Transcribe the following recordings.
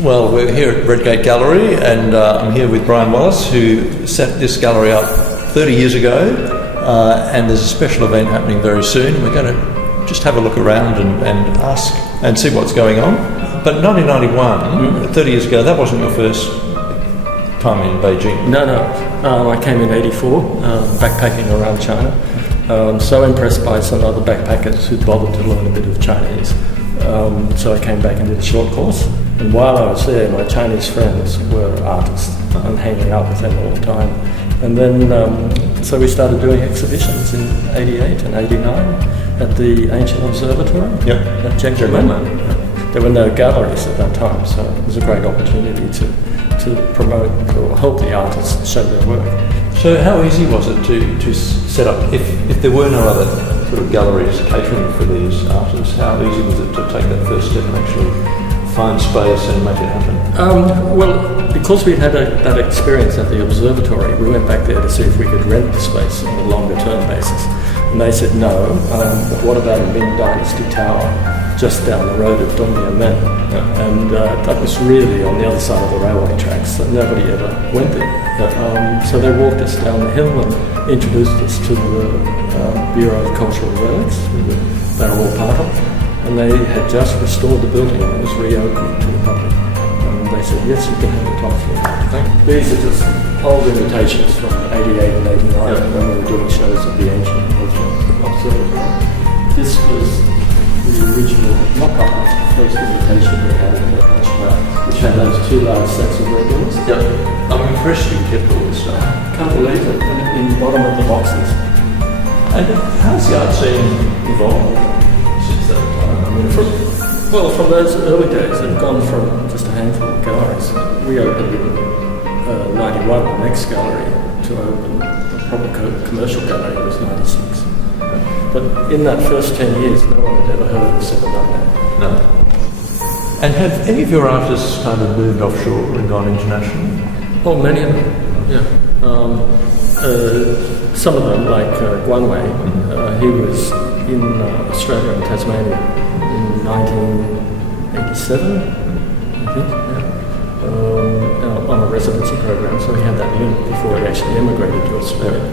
Well, we're here at Redgate Gallery, and I'm here with Brian Wallace, who set this gallery up 30 years ago, and there's a special event happening very soon. We're going to just have a look around and ask and see what's going on. But 1991, 30 years ago, that wasn't your first time in Beijing? No. I came in '84, backpacking around China. So impressed by some other backpackers who'd bothered to learn a bit of Chinese. So I came back and did a short course. And while I was there, my Chinese friends were artists and hanging out with them all the time. And then, so we started doing exhibitions in '88 and '89 at the Ancient Observatory at Beijing. There were no galleries at that time, so it was a great opportunity to promote or help the artists show their work. So how easy was it to set up, if there were no other sort of galleries catering for these artists, how easy was it to take that first step and actually find space and make it happen? Well, because we'd had that experience at the observatory, we went back there to see if we could rent the space on a longer term basis. And they said no, but what about a Ming Dynasty tower just down the road of Dongyan? And that was really on the other side of the railway tracks, that nobody ever went there. So they walked us down the hill and introduced us to the Bureau of Cultural Relics, they were all part of. And they had just restored the building and it was reopened to the public. And they said, yes, you can have the top floor. These are just old invitations from '88 and '89 when we were doing shows at the Ancient Observatory. This was the original mock-up, first invitation we had in the which had those two large sets of regulars. I'm impressed you kept all this stuff. Can't believe it, in the bottom of the boxes. And how's the art scene evolved since that time? From those early days, it had gone from just a handful of galleries. We opened in '91, the next gallery to open, a proper commercial gallery was '96. But in that first 10 years, no one had ever heard of us ever done that. No. And have any of your artists kind of moved offshore and gone international? Oh, many of them, some of them, like Guan Wei, he was in Australia and Tasmania in 1987, I think, on a residency program, so he had that link before he actually emigrated to Australia.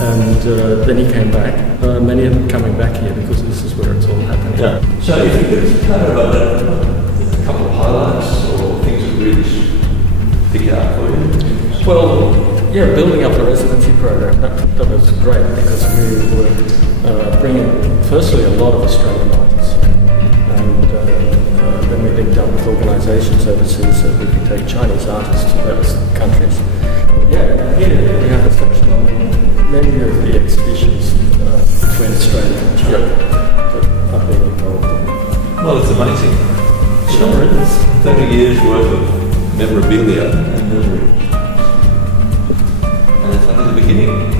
And then he came back, many of them coming back here because this is where it's all happening. So if you could kind of a couple of highlights or things that really stick out for you? Well, building up the residency program, that was great because we were bringing, firstly, a lot of Australian artists. And then we linked up with organisations overseas so we could take Chinese artists to those countries. Here we have a section on many of the exhibitions between Australia and China that I've been involved in. Well, it's amazing. Sure it is. 30 years worth of memorabilia and memory. And it's only the beginning.